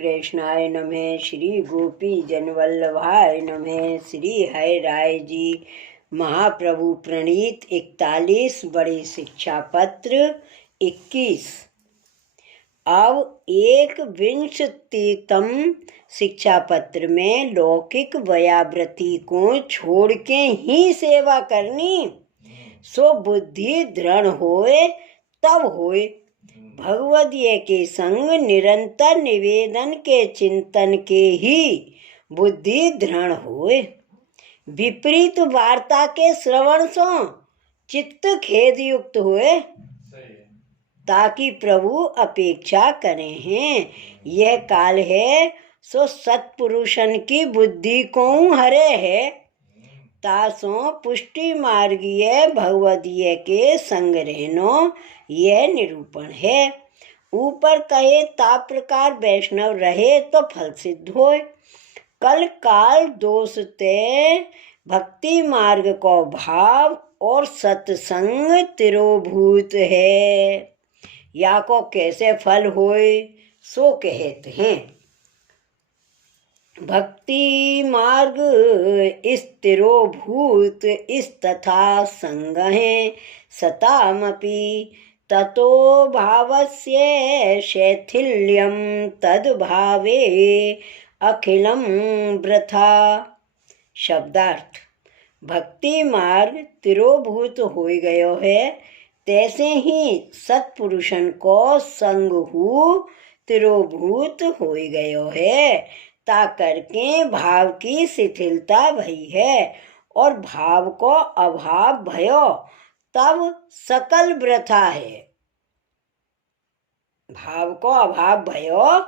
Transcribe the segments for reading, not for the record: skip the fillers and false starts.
कृष्णाय नमः। श्री गोपी जनवल्लभाय नमः। श्री हरि राय जी महाप्रभु प्रणीत 41 बड़े शिक्षा पत्र 21। अब 21तम शिक्षा पत्र में लौकिक व्यावृत्ति को छोड़ के ही सेवा करनी, सो बुद्धि दृढ़ होए तब होए। भगवदीय के संग निरंतर निवेदन के चिंतन के ही बुद्धि दृढ़ होए। विपरीत वार्ता के श्रवण से चित्त खेद युक्त होए, ताकि प्रभु अपेक्षा करें हैं। यह काल है सो सत्पुरुषन की बुद्धि को हरे है, तासों पुष्टि मार्गीय भगवदीय के संग रहनो, यह निरूपण है। ऊपर कहे ता प्रकार वैष्णव रहे तो फल सिद्ध होए। कल काल दोष ते भक्ति मार्ग को भाव और सत्संग तिरोभूत है। या को कैसे फल होए सो कहते हैं। भक्ति मार्ग स्थिरोभूत इस तथा संग है सतामपि, ततो भावस्य शैथिल्यम तद भावे अखिलम वृथा। शब्दार्थ: भक्ति मार्ग तिरोभूत हो गयो है, तैसे ही सत्पुरुषन को संग हु तिरोभूत हो गयो है। ता करके भाव की शिथिलता भई है और भाव को अभाव भयो, तब सकल वृथा है। भाव को अभाव भयो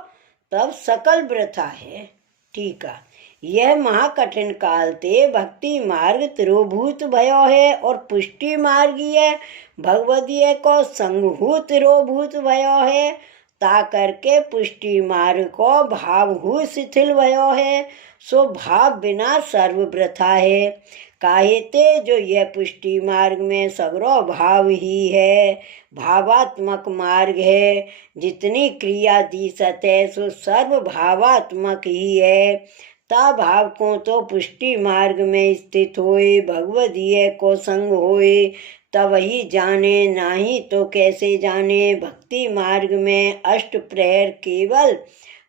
तब सकल वृथा है। ठीक है। यह महाकठिन काल ते भक्ति मार्ग तिरोभूत भयो है और पुष्टि मार्गीय भगवदीय को संगहु तिरोभूत भयो है। ता करके पुष्टि मार्ग को भाव हु शिथिल भयो है, सो भाव बिना सर्व वृथा है। काहेते जो यह पुष्टि मार्ग में सगरो भाव ही है, भावात्मक मार्ग है। जितनी क्रिया दी सते सो सर्व भावात्मक ही है। ता भाव को तो पुष्टि मार्ग में स्थित होए, भगवदीय को संग होए, तब ही जाने, नाही तो कैसे जाने। भक्ति मार्ग में अष्ट प्रहर केवल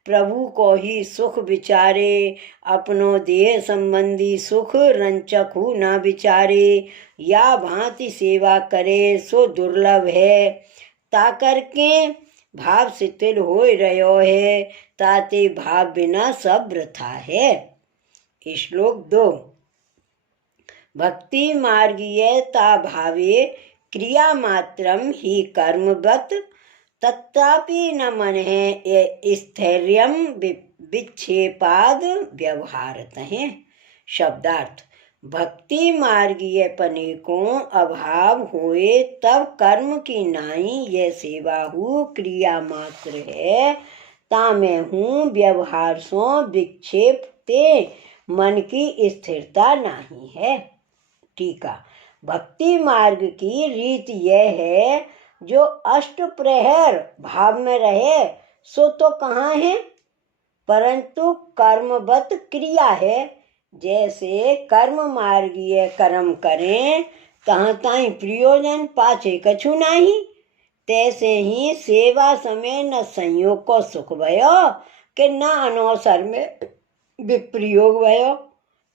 प्रभु को ही सुख विचारे, अपनो देह संबंधी सुख रंचक हु ना विचारे। या भांति सेवा करे सो दुर्लभ है। ता करके भाव शिथिल हो रहो है, ताते भाव बिना सब वृथा है। श्लोक 2। भक्ति मार्गीय ता भावे क्रिया मात्रम ही कर्मवत, तथापि न मन है स्थैर्यम विक्षेपाद व्यवहारत हैं। शब्दार्थ: भक्ति मार्गीय पने को अभाव होए तब कर्म की नाई यह सेवा हु क्रिया मात्र है। तामे हूँ व्यवहार सो विक्षेप ते मन की स्थिरता नहीं है। टीका: भक्ति मार्ग की रीत यह है, जो अष्ट प्रहर भाव में रहे सो तो कहाँ है, परंतु कर्मवत क्रिया है। जैसे कर्म मार्गीय कर्म करें तहाँ ताई प्रयोजन पाछे कछु नहीं, तैसे ही सेवा समय न संयोग को सुख भयो कि न अनवसर में विप्रयोग भयो।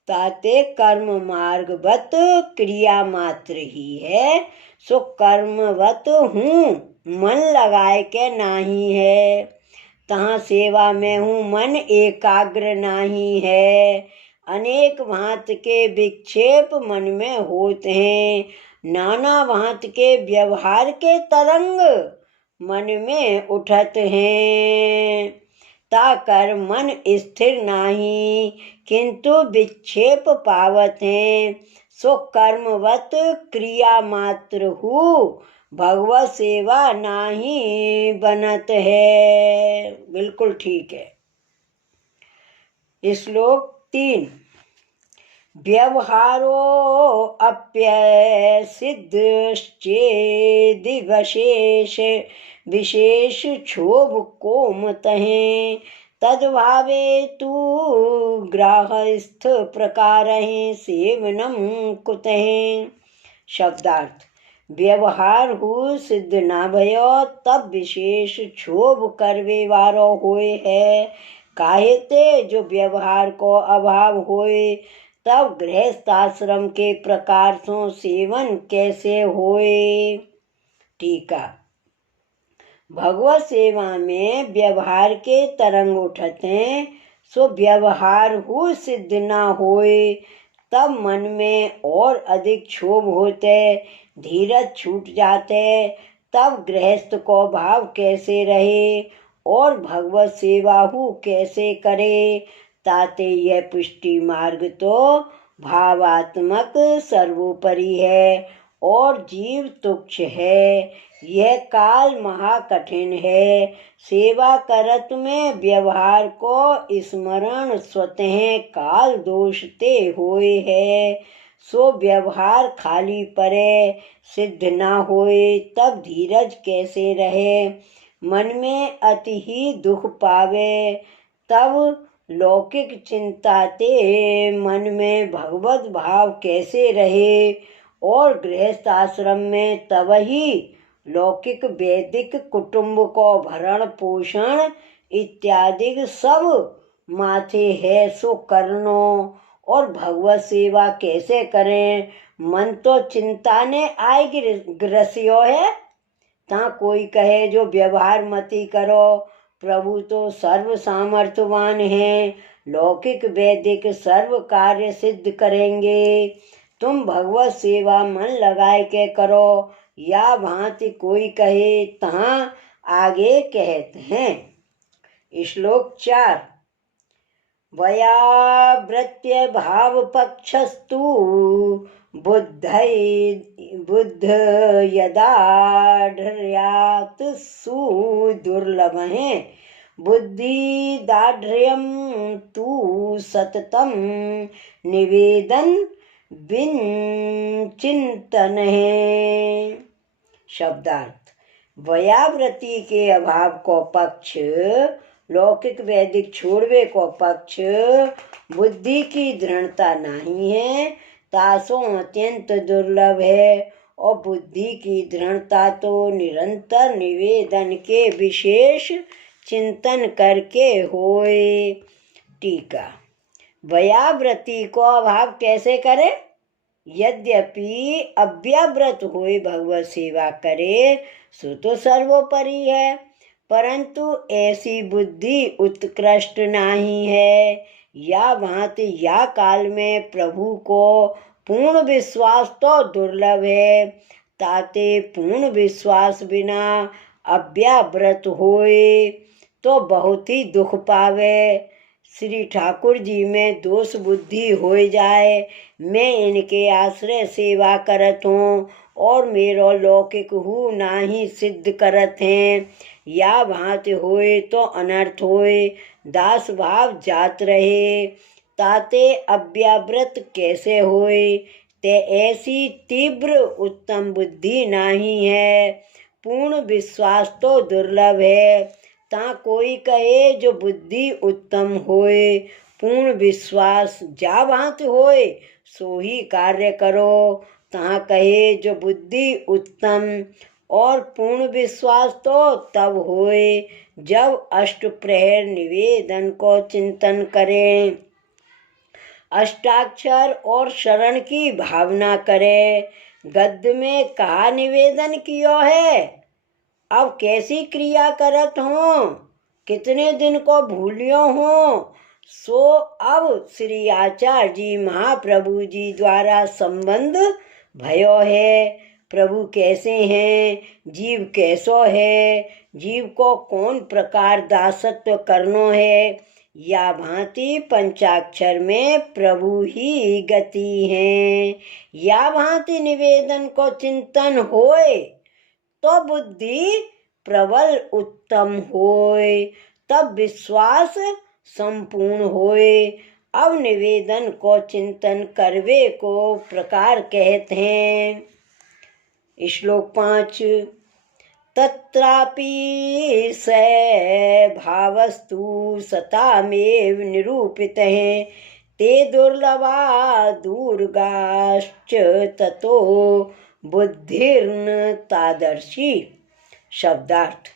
ताते कर्म मार्गवत क्रिया मात्र ही है, सो कर्मवत हूँ मन लगाए के नाही है। तहाँ सेवा में हूँ मन एकाग्र नाही है। अनेक भांत के विक्षेप मन में होते हैं, नाना भांत के व्यवहार के तरंग मन में उठत हैं। ताकर मन स्थिर नाही, किंतु विक्षेप पावत हैं। सो कर्मवत क्रिया मात्र हु भगवत सेवा नाही बनत है। बिल्कुल ठीक है। श्लोक 3। व्यवहारो अप्यसिद्धश्चेदि विशेष क्षोभ कोमतहें, तद्भावे तु ग्राहस्थ प्रकारहि सेवनम कुतः। शब्दार्थ। व्यवहार हु सिद्ध ना भयो तब विशेष क्षोभ करवे वारो होए है। काहे ते जो व्यवहार को अभाव होए तब गृहस्थाश्रम के प्रकार सो सेवन कैसे होए। टीका। भगवत सेवा में व्यवहार के तरंग उठते सो व्यवहार हु सिद्ध ना होए तब मन में और अधिक क्षोभ होते, धीरज छूट जाते, तब गृहस्थ को भाव कैसे रहे और भगवत सेवा हु कैसे करे। ताते यह पुष्टि मार्ग तो भावात्मक सर्वोपरि है और जीव तुच्छ है। यह काल महाकठिन है। सेवा करत में व्यवहार को स्मरण स्वतः काल दोष ते होए है। सो व्यवहार खाली परे सिद्ध ना होए तब धीरज कैसे रहे। मन में अति ही दुख पावे तब लौकिक चिंता ते मन में भगवत भाव कैसे रहे और गृहस्थ आश्रम में तब ही लौकिक वैदिक कुटुंब को भरण पोषण इत्यादि सब माथे है सो करनो और भगवत सेवा कैसे करें। मन तो चिंता ने आएगी ग्रसियो है। ता कोई कहे जो व्यवहार मती करो, प्रभु तो सर्व सामर्थ्यवान है, लौकिक वैदिक सर्व कार्य सिद्ध करेंगे, तुम भगवत सेवा मन लगाए के करो। या भांति कोई कहे तहाँ आगे कहते हैं। श्लोक 4। वयावृत्य भाव पक्षस्तु बुद्ध यदाढ़र्यात् सुदुर्लभ है। बुद्धि दाढ़्यम तु सततम निवेदन बिन चिंतन है। शब्दार्थ। वयावृत्ति के अभाव को पक्ष, लौकिक वैदिक छोड़वे को पक्ष, बुद्धि की दृढ़ता नहीं है तासो अत्यंत दुर्लभ है और बुद्धि की दृढ़ता तो निरंतर निवेदन के विशेष चिंतन करके होए। टीका। वयावृत्ति को अभाव कैसे करे। यद्यपि अव्याव्रत होए भगवत सेवा करे सो तो सर्वोपरि है, परंतु ऐसी बुद्धि उत्कृष्ट नहीं है। या भांति या काल में प्रभु को पूर्ण विश्वास तो दुर्लभ है। ताते पूर्ण विश्वास बिना अव्याव्रत होए तो बहुत ही दुख पावे। श्री ठाकुर जी में दोष बुद्धि हो जाए, मैं इनके आश्रय सेवा करत हूँ और मेरो लौकिक हूँ नाही सिद्ध करत हैं। या भांति होए तो अनर्थ होए, दास भाव जात रहे। ताते अव्याव्रत कैसे होए, ते ऐसी तीव्र उत्तम बुद्धि नहीं है। पूर्ण विश्वास तो दुर्लभ है। ता कोई कहे जो बुद्धि उत्तम होए, पूर्ण विश्वास जा भांति होए सो ही कार्य करो। ता कहे जो बुद्धि उत्तम और पूर्ण विश्वास तो तब होए जब अष्ट प्रहर निवेदन को चिंतन करें, अष्टाक्षर और शरण की भावना करें। गद्य में कहा निवेदन कियो है, अब कैसी क्रिया करत हो, कितने दिन को भूलियो हो। सो अब श्री आचार्य जी महाप्रभु जी द्वारा संबंध भयो है। प्रभु कैसे हैं, जीव कैसो है, जीव को कौन प्रकार दासत्व करनो है। या भांति पंचाक्षर में प्रभु ही गति है। या भांति निवेदन को चिंतन होए तो बुद्धि प्रबल उत्तम होए, तब विश्वास संपूर्ण होए। अब निवेदन को चिंतन करवे को प्रकार कहते हैं। श्लोक 5। तत्रापि स भावस्तु सतामेव निरूपितः ते दुर्लभा दुर्गाश्च ततो बुद्धिर्न तादर्शी। शब्दार्थ।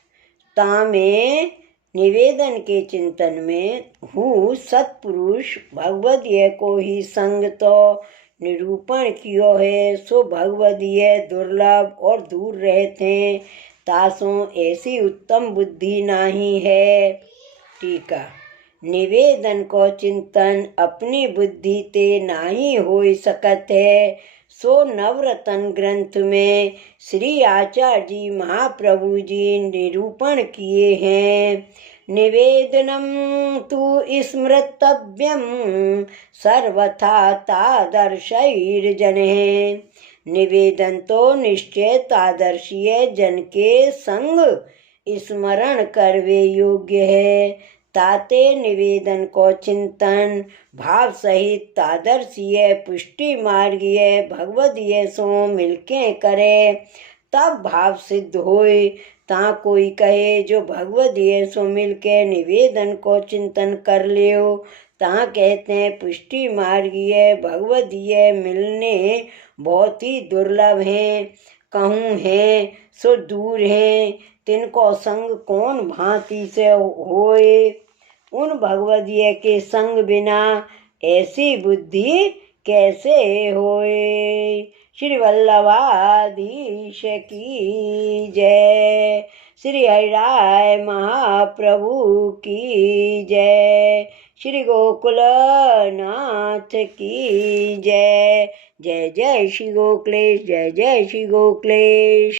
तामें निवेदन के चिंतन में हूँ सत्पुरुष भगवदीय को ही संग तो निरूपण कियो है, सो भगवदीय दुर्लभ और दूर रहते तासों ऐसी उत्तम बुद्धि नाही है। टीका। निवेदन को चिंतन अपनी बुद्धि ते नाही होई सकत है, सो नवरत्न ग्रंथ में श्री आचार्य जी महाप्रभु जी निरूपण किए हैं। निवेदनम तु स्मृतव्यम सर्वथा तादर्शैर्जनैः। निवेदन तो निश्चय तादर्शीय जन के संग स्मरण करवे योग्य है। ताते निवेदन को चिंतन भाव सहित तादर्शीय पुष्टि मार्गीय भगवदीय सो मिलके करे, तब भाव सिद्ध होए। ता कोई कहे जो भगवदीय सो मिलके निवेदन को चिंतन कर लियो, ता कहते हैं पुष्टि मार्गीय भगवदीय मिलने बहुत ही दुर्लभ हैं। कहूँ हैं सो दूर हैं, तिनको संग कौन भांति से होए। उन भगवदीय के संग बिना ऐसी बुद्धि कैसे होए। श्री वल्लभाधीश की जय। श्री हरिराय महाप्रभु की जय। श्री गोकुलनाथ की जय। जय जय श्री गोकुलेश, जय जय श्री गोकुलेश।